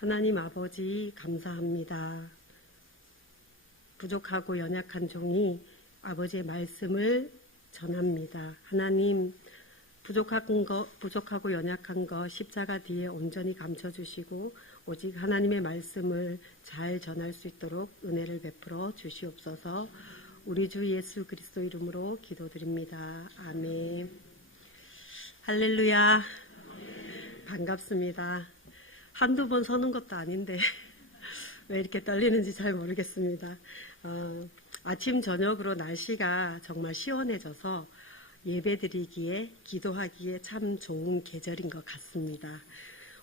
하나님 아버지 감사합니다. 부족하고 연약한 종이 아버지의 말씀을 전합니다. 하나님 부족하고 연약한 것 십자가 뒤에 온전히 감춰주시고 오직 하나님의 말씀을 잘 전할 수 있도록 은혜를 베풀어 주시옵소서. 우리 주 예수 그리스도 이름으로 기도드립니다. 아멘. 할렐루야. 반갑습니다. 한두 번 서는 것도 아닌데 왜 이렇게 떨리는지 잘 모르겠습니다. 아침 저녁으로 날씨가 정말 시원해져서 예배드리기에 기도하기에 참 좋은 계절인 것 같습니다.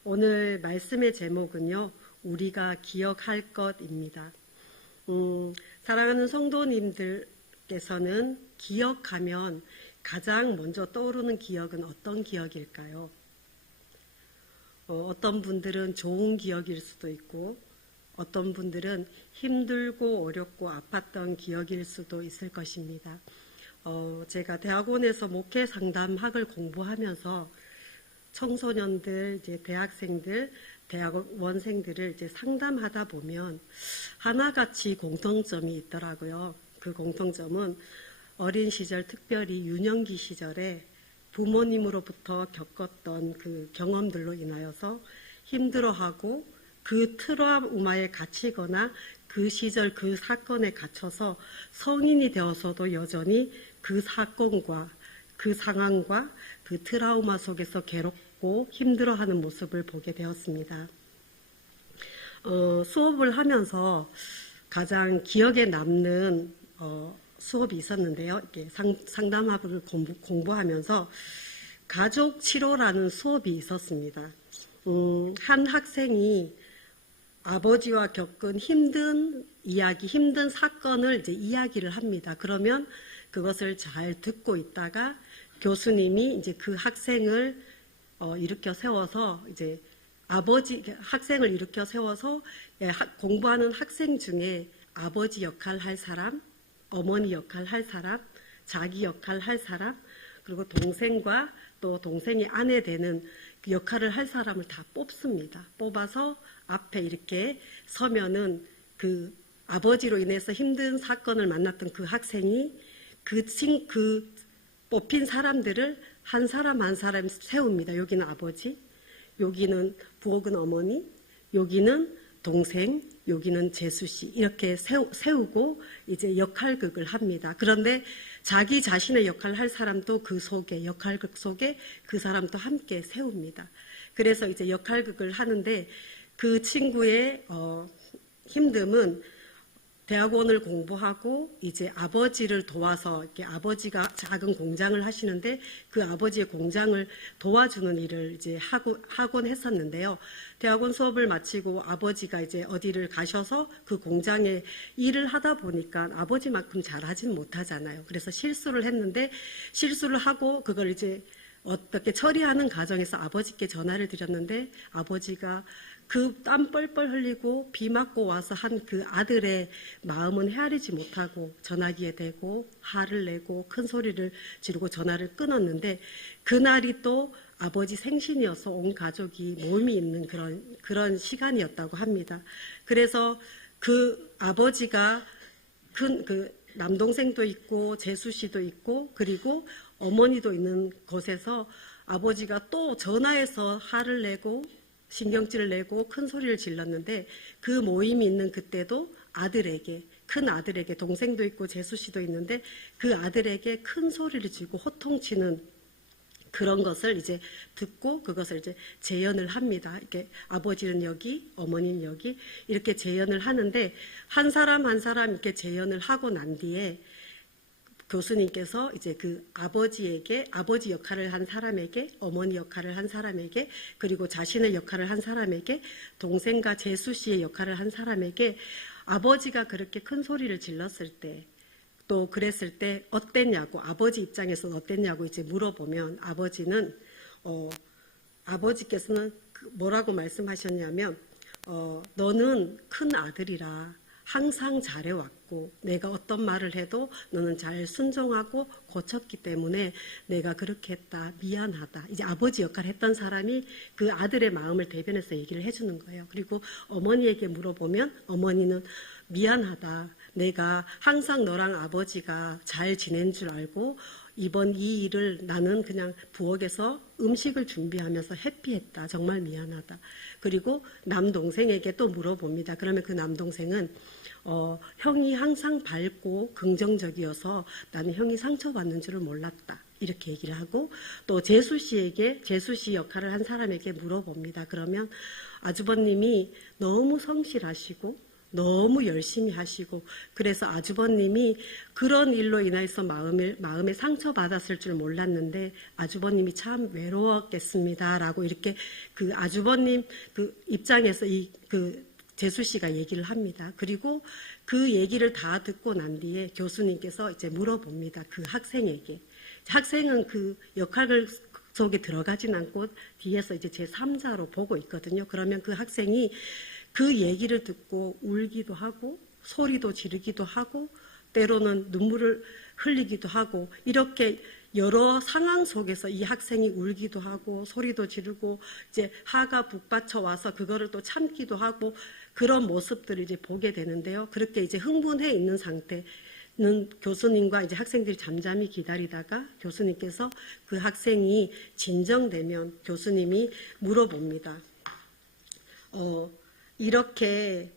오늘 말씀의 제목은요, 우리가 기억할 것입니다. 사랑하는 성도님들께서는 기억하면 가장 먼저 떠오르는 기억은 어떤 기억일까요? 어떤 분들은 좋은 기억일 수도 있고 어떤 분들은 힘들고 어렵고 아팠던 기억일 수도 있을 것입니다. 제가 대학원에서 목회 상담학을 공부하면서 청소년들, 이제 대학생들, 대학원생들을 이제 상담하다 보면 하나같이 공통점이 있더라고요. 그 공통점은 어린 시절, 특별히 유년기 시절에 부모님으로부터 겪었던 그 경험들로 인하여서 힘들어하고 그 트라우마에 갇히거나 그 시절 그 사건에 갇혀서 성인이 되어서도 여전히 그 사건과 그 상황과 그 트라우마 속에서 괴롭고 힘들어하는 모습을 보게 되었습니다. 수업을 하면서 가장 기억에 남는 수업이 있었는데요. 이렇게 상담학을 공부하면서 가족 치료라는 수업이 있었습니다. 한 학생이 아버지와 겪은 힘든 이야기, 힘든 사건을 이제 이야기를 합니다. 그러면 그것을 잘 듣고 있다가 교수님이 이제 그 학생을 일으켜 세워서 이제 학생을 일으켜 세워서 공부하는 학생 중에 아버지 역할 할 사람, 어머니 역할 할 사람, 자기 역할 할 사람, 그리고 동생과 또 동생이 아내 되는 그 역할을 할 사람을 다 뽑습니다. 뽑아서 앞에 이렇게 서면은 그 아버지로 인해서 힘든 사건을 만났던 그 학생이 그 뽑힌 사람들을 한 사람 한 사람 세웁니다. 여기는 아버지, 여기는 부엌은 어머니, 여기는 동생, 여기는 재수씨 이렇게 세우고 이제 역할극을 합니다. 그런데 자기 자신의 역할을 할 사람도 그 속에 역할극 속에 그 사람도 함께 세웁니다. 그래서 이제 역할극을 하는데 그 친구의 힘듦은 대학원을 공부하고 이제 아버지를 도와서 이렇게 아버지가 작은 공장을 하시는데 그 아버지의 공장을 도와주는 일을 이제 하곤 했었는데요. 대학원 수업을 마치고 아버지가 이제 어디를 가셔서 그 공장에 일을 하다 보니까 아버지만큼 잘하진 못하잖아요. 그래서 실수를 했는데 실수를 하고 그걸 이제 어떻게 처리하는 과정에서 아버지께 전화를 드렸는데 아버지가 그 땀 뻘뻘 흘리고 비 맞고 와서 한 그 아들의 마음은 헤아리지 못하고 전화기에 대고 화를 내고 큰 소리를 지르고 전화를 끊었는데 그날이 또 아버지 생신이어서 온 가족이 모임이 있는 그런 시간이었다고 합니다. 그래서 그 아버지가 그 남동생도 있고 재수 씨도 있고 그리고 어머니도 있는 곳에서 아버지가 또 전화해서 화를 내고 신경질을 내고 큰 소리를 질렀는데 그 모임이 있는 그때도 큰 아들에게 동생도 있고 재수 씨도 있는데 그 아들에게 큰 소리를 지르고 호통치는 그런 것을 이제 듣고 그것을 이제 재연을 합니다. 이렇게 아버지는 여기, 어머니는 여기 이렇게 재연을 하는데 한 사람 한 사람 이렇게 재연을 하고 난 뒤에 교수님께서 이제 그 아버지에게 아버지 역할을 한 사람에게 어머니 역할을 한 사람에게 그리고 자신의 역할을 한 사람에게 동생과 재수 씨의 역할을 한 사람에게 아버지가 그렇게 큰 소리를 질렀을 때 또 그랬을 때 어땠냐고 아버지 입장에서는 어땠냐고 이제 물어보면 아버지께서는 뭐라고 말씀하셨냐면 너는 큰 아들이라 항상 잘해왔고 내가 어떤 말을 해도 너는 잘 순종하고 고쳤기 때문에 내가 그렇게 했다. 미안하다. 이제 아버지 역할을 했던 사람이 그 아들의 마음을 대변해서 얘기를 해주는 거예요. 그리고 어머니에게 물어보면 어머니는 미안하다. 내가 항상 너랑 아버지가 잘 지낸 줄 알고 이번 이 일을 나는 그냥 부엌에서 음식을 준비하면서 해피했다. 정말 미안하다. 그리고 남동생에게 또 물어봅니다. 그러면 그 남동생은 형이 항상 밝고 긍정적이어서 나는 형이 상처받는 줄을 몰랐다. 이렇게 얘기를 하고 또 재수 씨 역할을 한 사람에게 물어봅니다. 그러면 아주버님이 너무 성실하시고 너무 열심히 하시고 그래서 아주버님이 그런 일로 인해서 마음에 상처받았을 줄 몰랐는데 아주버님이 참 외로웠겠습니다. 라고 이렇게 그 아주버님 그 입장에서 그 재수 씨가 얘기를 합니다. 그리고 그 얘기를 다 듣고 난 뒤에 교수님께서 이제 물어봅니다. 그 학생에게. 학생은 그 역할 속에 들어가진 않고 뒤에서 이제 제3자로 보고 있거든요. 그러면 그 학생이 그 얘기를 듣고 울기도 하고 소리도 지르기도 하고 때로는 눈물을 흘리기도 하고 이렇게 여러 상황 속에서 이 학생이 울기도 하고 소리도 지르고 이제 하가 북받쳐 와서 그거를 또 참기도 하고 그런 모습들을 이제 보게 되는데요. 그렇게 이제 흥분해 있는 상태는 교수님과 이제 학생들이 잠잠히 기다리다가 교수님께서 그 학생이 진정되면 교수님이 물어봅니다. 이렇게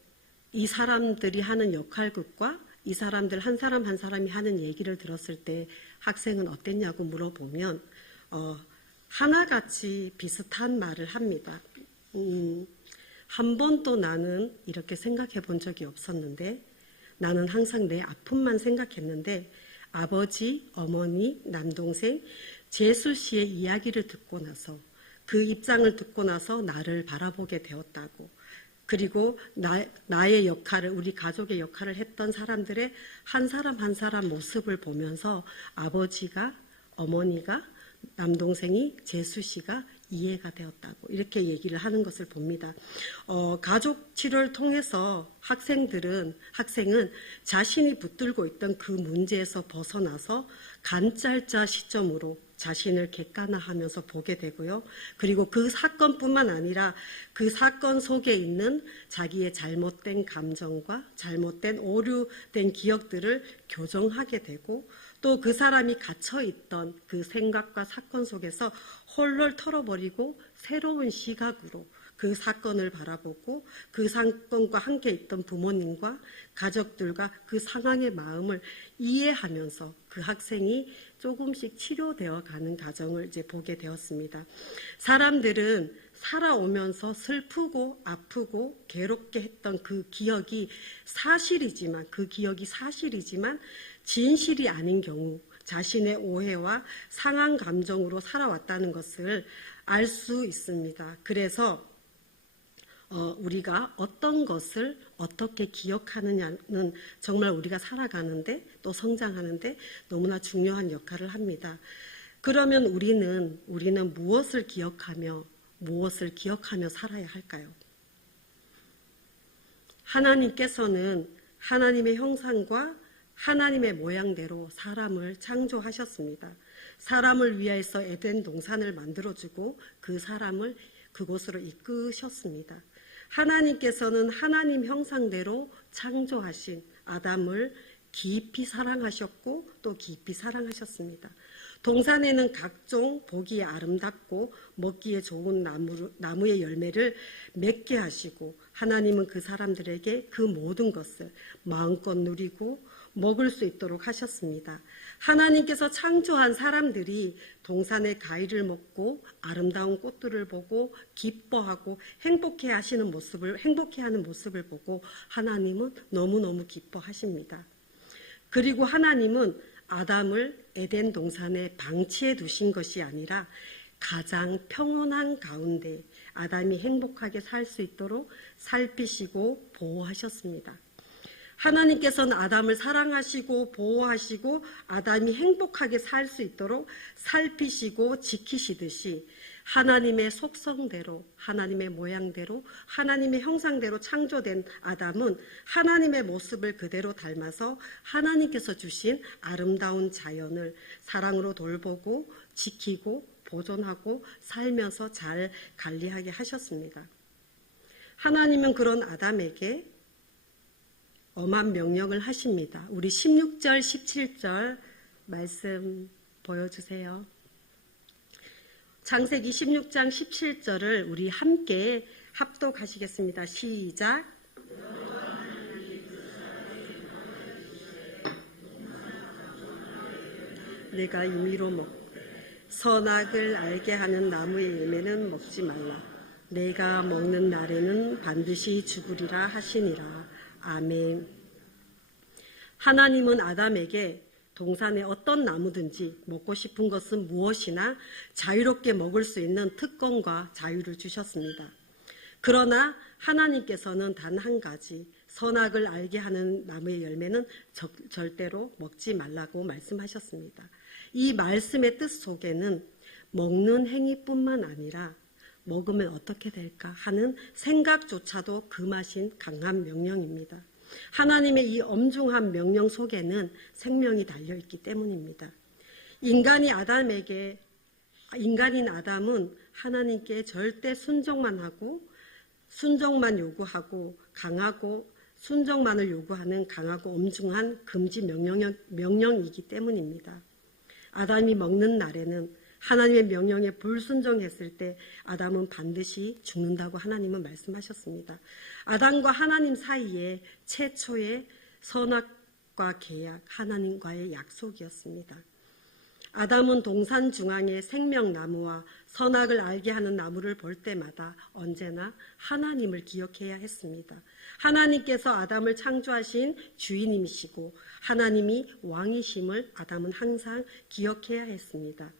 이 사람들이 하는 역할극과 이 사람들 한 사람 한 사람이 하는 얘기를 들었을 때 학생은 어땠냐고 물어보면 하나같이 비슷한 말을 합니다. 한 번도 나는 이렇게 생각해 본 적이 없었는데 나는 항상 내 아픔만 생각했는데 아버지, 어머니, 남동생, 재수 씨의 이야기를 듣고 나서 그 입장을 듣고 나서 나를 바라보게 되었다고. 그리고 나의 역할을 우리 가족의 역할을 했던 사람들의 한 사람 한 사람 모습을 보면서 아버지가 어머니가 남동생이 재수 씨가 이해가 되었다고 이렇게 얘기를 하는 것을 봅니다. 가족 치료를 통해서 학생은 자신이 붙들고 있던 그 문제에서 벗어나서 간짤자 시점으로 자신을 객관화하면서 보게 되고요. 그리고 그 사건뿐만 아니라 그 사건 속에 있는 자기의 잘못된 감정과 잘못된 오류된 기억들을 교정하게 되고 또 그 사람이 갇혀있던 그 생각과 사건 속에서 홀로 털어버리고 새로운 시각으로 그 사건을 바라보고 그 사건과 함께 있던 부모님과 가족들과 그 상황의 마음을 이해하면서 그 학생이 조금씩 치료되어 가는 과정을 이제 보게 되었습니다. 사람들은 살아오면서 슬프고 아프고 괴롭게 했던 그 기억이 사실이지만 진실이 아닌 경우 자신의 오해와 상한 감정으로 살아왔다는 것을 알 수 있습니다. 그래서 우리가 어떤 것을 어떻게 기억하느냐는 정말 우리가 살아가는데 또 성장하는데 너무나 중요한 역할을 합니다. 그러면 우리는 무엇을 기억하며 살아야 할까요? 하나님께서는 하나님의 형상과 하나님의 모양대로 사람을 창조하셨습니다. 사람을 위해서 에덴 동산을 만들어주고 그 사람을 그곳으로 이끄셨습니다. 하나님께서는 하나님 형상대로 창조하신 아담을 깊이 사랑하셨고 또 깊이 사랑하셨습니다. 동산에는 각종 보기에 아름답고 먹기에 좋은 나무의 열매를 맺게 하시고 하나님은 그 사람들에게 그 모든 것을 마음껏 누리고 먹을 수 있도록 하셨습니다. 하나님께서 창조한 사람들이 동산의 과일을 먹고 아름다운 꽃들을 보고 기뻐하고 행복해하는 모습을 보고 하나님은 너무너무 기뻐하십니다. 그리고 하나님은 아담을 에덴 동산에 방치해 두신 것이 아니라 가장 평온한 가운데 아담이 행복하게 살 수 있도록 살피시고 보호하셨습니다. 하나님께서는 아담을 사랑하시고 보호하시고 아담이 행복하게 살 수 있도록 살피시고 지키시듯이 하나님의 속성대로, 하나님의 모양대로, 하나님의 형상대로 창조된 아담은 하나님의 모습을 그대로 닮아서 하나님께서 주신 아름다운 자연을 사랑으로 돌보고 지키고 보존하고 살면서 잘 관리하게 하셨습니다. 하나님은 그런 아담에게 엄한 명령을 하십니다. 우리 16절, 17절 말씀 보여주세요. 창세기 16장 17절을 우리 함께 합독하시겠습니다. 시작. 내가 임의로 먹고 선악을 알게 하는 나무의 열매는 먹지 말라. 내가 먹는 날에는 반드시 죽으리라 하시니라. 아멘. 하나님은 아담에게 동산의 어떤 나무든지 먹고 싶은 것은 무엇이나 자유롭게 먹을 수 있는 특권과 자유를 주셨습니다. 그러나 하나님께서는 단 한 가지, 선악을 알게 하는 나무의 열매는 절대로 먹지 말라고 말씀하셨습니다. 이 말씀의 뜻 속에는 먹는 행위뿐만 아니라 먹으면 어떻게 될까 하는 생각조차도 금하신 강한 명령입니다. 하나님의 이 엄중한 명령 속에는 생명이 달려있기 때문입니다. 인간인 아담은 하나님께 절대 순종만 요구하고 강하고 순종만을 요구하는 강하고 엄중한 금지 명령이기 때문입니다. 아담이 먹는 날에는 하나님의 명령에 불순종했을 때 아담은 반드시 죽는다고 하나님은 말씀하셨습니다. 아담과 하나님 사이에 최초의 선악과 계약, 하나님과의 약속이었습니다. 아담은 동산 중앙의 생명나무와 선악을 알게 하는 나무를 볼 때마다 언제나 하나님을 기억해야 했습니다. 하나님께서 아담을 창조하신 주인님이시고 하나님이 왕이심을 아담은 항상 기억해야 했습니다.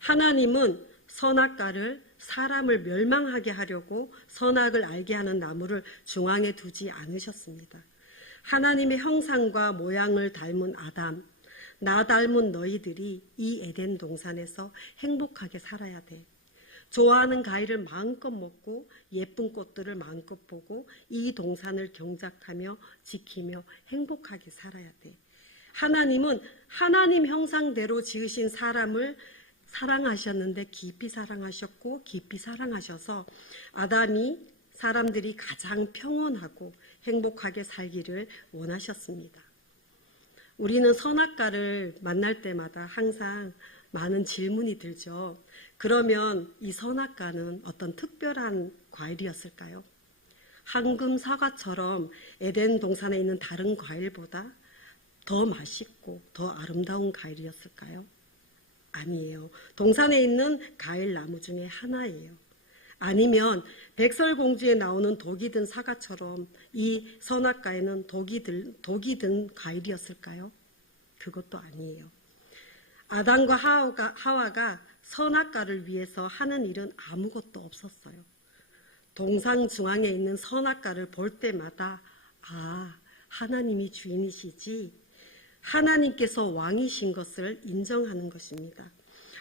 하나님은 선악과를 사람을 멸망하게 하려고 선악을 알게 하는 나무를 중앙에 두지 않으셨습니다. 하나님의 형상과 모양을 닮은 아담, 나 닮은 너희들이 이 에덴 동산에서 행복하게 살아야 돼. 좋아하는 과일을 마음껏 먹고 예쁜 꽃들을 마음껏 보고 이 동산을 경작하며 지키며 행복하게 살아야 돼. 하나님은 하나님 형상대로 지으신 사람을 사랑하셨는데 깊이 사랑하셨고 깊이 사랑하셔서 사람들이 가장 평온하고 행복하게 살기를 원하셨습니다. 우리는 선악과를 만날 때마다 항상 많은 질문이 들죠. 그러면 이 선악과는 어떤 특별한 과일이었을까요? 황금 사과처럼 에덴 동산에 있는 다른 과일보다 더 맛있고 더 아름다운 과일이었을까요? 아니에요. 동산에 있는 과일 나무 중에 하나예요. 아니면 백설공주에 나오는 독이 든 사과처럼 이 선악과에는 독이 든 과일이었을까요? 그것도 아니에요. 아담과 하와가 선악과를 위해서 하는 일은 아무것도 없었어요. 동산 중앙에 있는 선악과를 볼 때마다 하나님이 주인이시지, 하나님께서 왕이신 것을 인정하는 것입니다.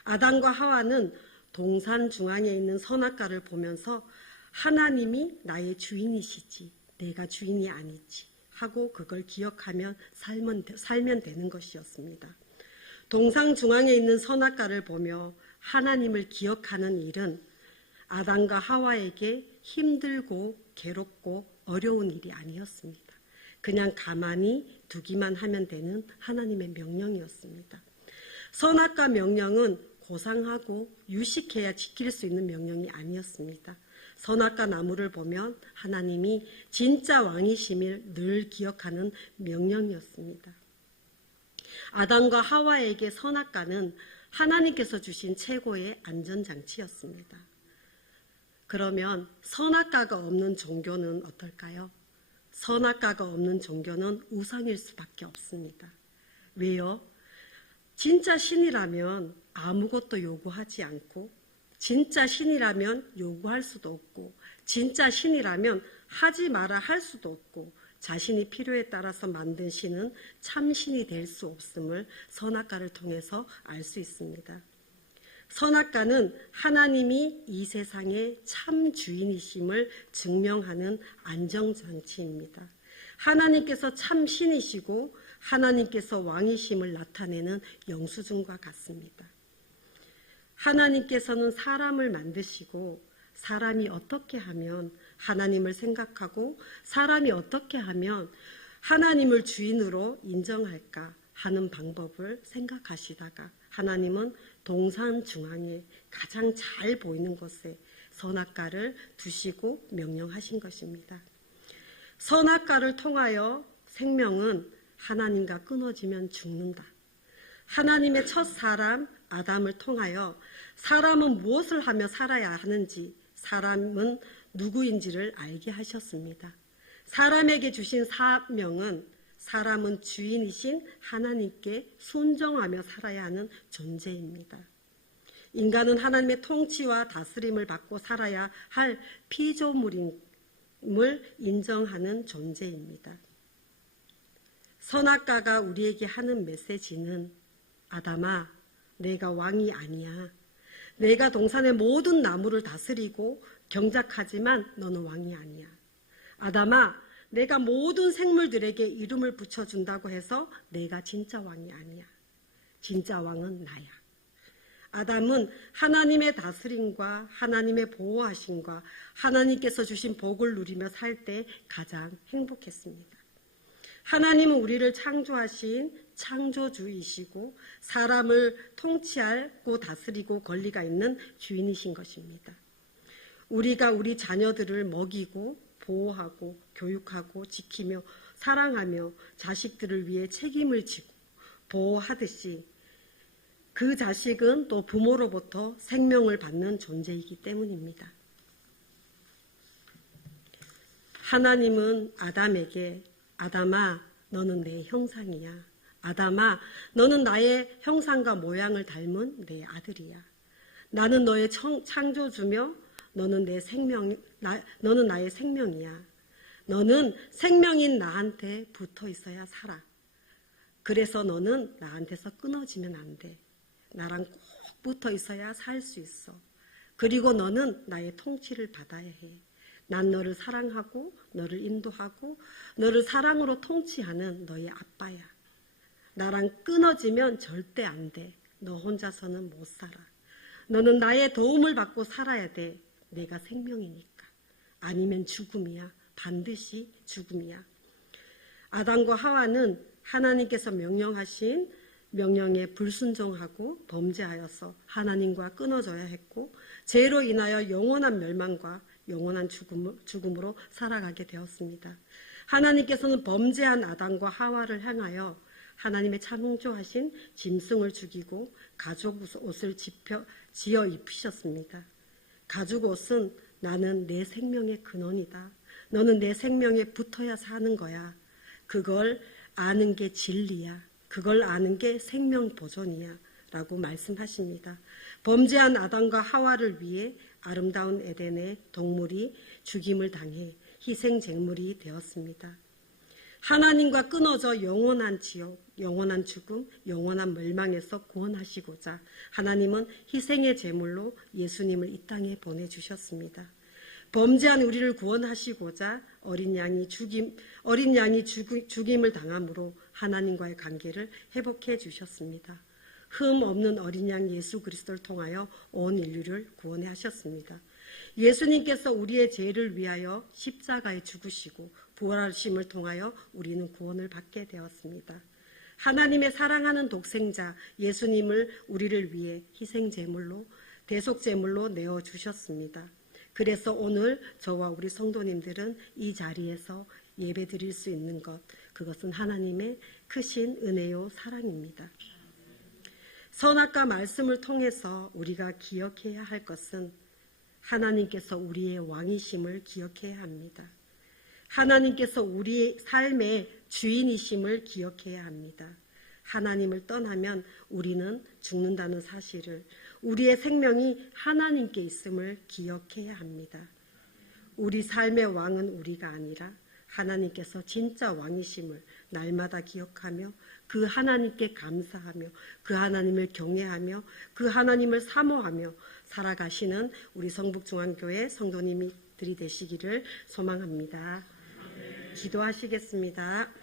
아담과 하와는 동산 중앙에 있는 선악과를 보면서 하나님이 나의 주인이시지 내가 주인이 아니지 하고 그걸 기억하며 살면 되는 것이었습니다. 동산 중앙에 있는 선악과를 보며 하나님을 기억하는 일은 아담과 하와에게 힘들고 괴롭고 어려운 일이 아니었습니다. 그냥 가만히 두기만 하면 되는 하나님의 명령이었습니다. 선악과 명령은 고상하고 유식해야 지킬 수 있는 명령이 아니었습니다. 선악과 나무를 보면 하나님이 진짜 왕이심을 늘 기억하는 명령이었습니다. 아담과 하와에게 선악과는 하나님께서 주신 최고의 안전장치였습니다. 그러면 선악과가 없는 종교는 어떨까요? 선악과가 없는 종교는 우상일 수밖에 없습니다. 왜요? 진짜 신이라면 아무것도 요구하지 않고, 진짜 신이라면 요구할 수도 없고, 진짜 신이라면 하지 마라 할 수도 없고, 자신이 필요에 따라서 만든 신은 참 신이 될 수 없음을 선악과를 통해서 알 수 있습니다. 선악과는 하나님이 이 세상의 참 주인이심을 증명하는 안정장치입니다. 하나님께서 참 신이시고 하나님께서 왕이심을 나타내는 영수증과 같습니다. 하나님께서는 사람을 만드시고 사람이 어떻게 하면 하나님을 생각하고 사람이 어떻게 하면 하나님을 주인으로 인정할까 하는 방법을 생각하시다가 하나님은 동산 중앙에 가장 잘 보이는 곳에 선악과를 두시고 명령하신 것입니다. 선악과를 통하여 생명은 하나님과 끊어지면 죽는다. 하나님의 첫 사람 아담을 통하여 사람은 무엇을 하며 살아야 하는지, 사람은 누구인지를 알게 하셨습니다. 사람에게 주신 사명은 사람은 주인이신 하나님께 순종하며 살아야 하는 존재입니다. 인간은 하나님의 통치와 다스림을 받고 살아야 할 피조물임을 인정하는 존재입니다. 선악과가 우리에게 하는 메시지는 아담아, 내가 왕이 아니야. 내가 동산의 모든 나무를 다스리고 경작하지만 너는 왕이 아니야. 아담아, 내가 모든 생물들에게 이름을 붙여준다고 해서 내가 진짜 왕이 아니야. 진짜 왕은 나야. 아담은 하나님의 다스림과 하나님의 보호하심과 하나님께서 주신 복을 누리며 살 때 가장 행복했습니다. 하나님은 우리를 창조하신 창조주이시고 사람을 통치하고 다스리고 권리가 있는 주인이신 것입니다. 우리가 우리 자녀들을 먹이고 보호하고 교육하고 지키며 사랑하며 자식들을 위해 책임을 지고 보호하듯이 그 자식은 또 부모로부터 생명을 받는 존재이기 때문입니다. 하나님은 아담에게 아담아, 너는 내 형상이야. 아담아, 너는 나의 형상과 모양을 닮은 내 아들이야. 나는 너의 창조주며 너는 너는 나의 생명이야. 너는 생명인 나한테 붙어 있어야 살아. 그래서 너는 나한테서 끊어지면 안 돼. 나랑 꼭 붙어 있어야 살 수 있어. 그리고 너는 나의 통치를 받아야 해. 난 너를 사랑하고 너를 인도하고 너를 사랑으로 통치하는 너의 아빠야. 나랑 끊어지면 절대 안 돼. 너 혼자서는 못 살아. 너는 나의 도움을 받고 살아야 돼. 내가 생명이니까. 아니면 죽음이야. 반드시 죽음이야. 아담과 하와는 하나님께서 명령하신 명령에 불순종하고 범죄하여서 하나님과 끊어져야 했고 죄로 인하여 영원한 멸망과 영원한 죽음으로 살아가게 되었습니다. 하나님께서는 범죄한 아담과 하와를 향하여 하나님의 창조하신 짐승을 죽이고 가죽 옷을 지어 입히셨습니다. 가죽 옷은 나는 내 생명의 근원이다. 너는 내 생명에 붙어야 사는 거야. 그걸 아는 게 진리야. 그걸 아는 게 생명 보존이야. 라고 말씀하십니다. 범죄한 아담과 하와를 위해 아름다운 에덴의 동물이 죽임을 당해 희생제물이 되었습니다. 하나님과 끊어져 영원한 지옥, 영원한 죽음, 영원한 멸망에서 구원하시고자 하나님은 희생의 제물로 예수님을 이 땅에 보내주셨습니다. 범죄한 우리를 구원하시고자 어린 양이 죽임을 당함으로 하나님과의 관계를 회복해 주셨습니다. 흠 없는 어린 양 예수 그리스도를 통하여 온 인류를 구원해 하셨습니다. 예수님께서 우리의 죄를 위하여 십자가에 죽으시고 부활하심을 통하여 우리는 구원을 받게 되었습니다. 하나님의 사랑하는 독생자 예수님을 우리를 위해 희생제물로 대속제물로 내어주셨습니다. 그래서 오늘 저와 우리 성도님들은 이 자리에서 예배드릴 수 있는 것, 그것은 하나님의 크신 은혜요 사랑입니다. 선악과 말씀을 통해서 우리가 기억해야 할 것은 하나님께서 우리의 왕이심을 기억해야 합니다. 하나님께서 우리의 삶의 주인이심을 기억해야 합니다. 하나님을 떠나면 우리는 죽는다는 사실을, 우리의 생명이 하나님께 있음을 기억해야 합니다. 우리 삶의 왕은 우리가 아니라 하나님께서 진짜 왕이심을 날마다 기억하며 그 하나님께 감사하며 그 하나님을 경외하며 그 하나님을 사모하며 살아가시는 우리 성북중앙교회 성도님들이 되시기를 소망합니다. 기도하시겠습니다.